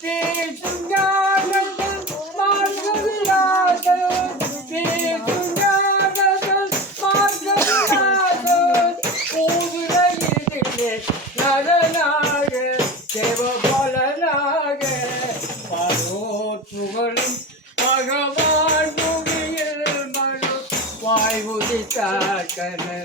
பேசும் ஞானங்கள் மார்கழியாக பேசும் ஞானங்கள் மார்கழியாக ஊதுரையிலே நரனாக தேவபலனாக பாரோர் புகழும் பகவான் பூமியில் மனு வாய் உதித்தார் கன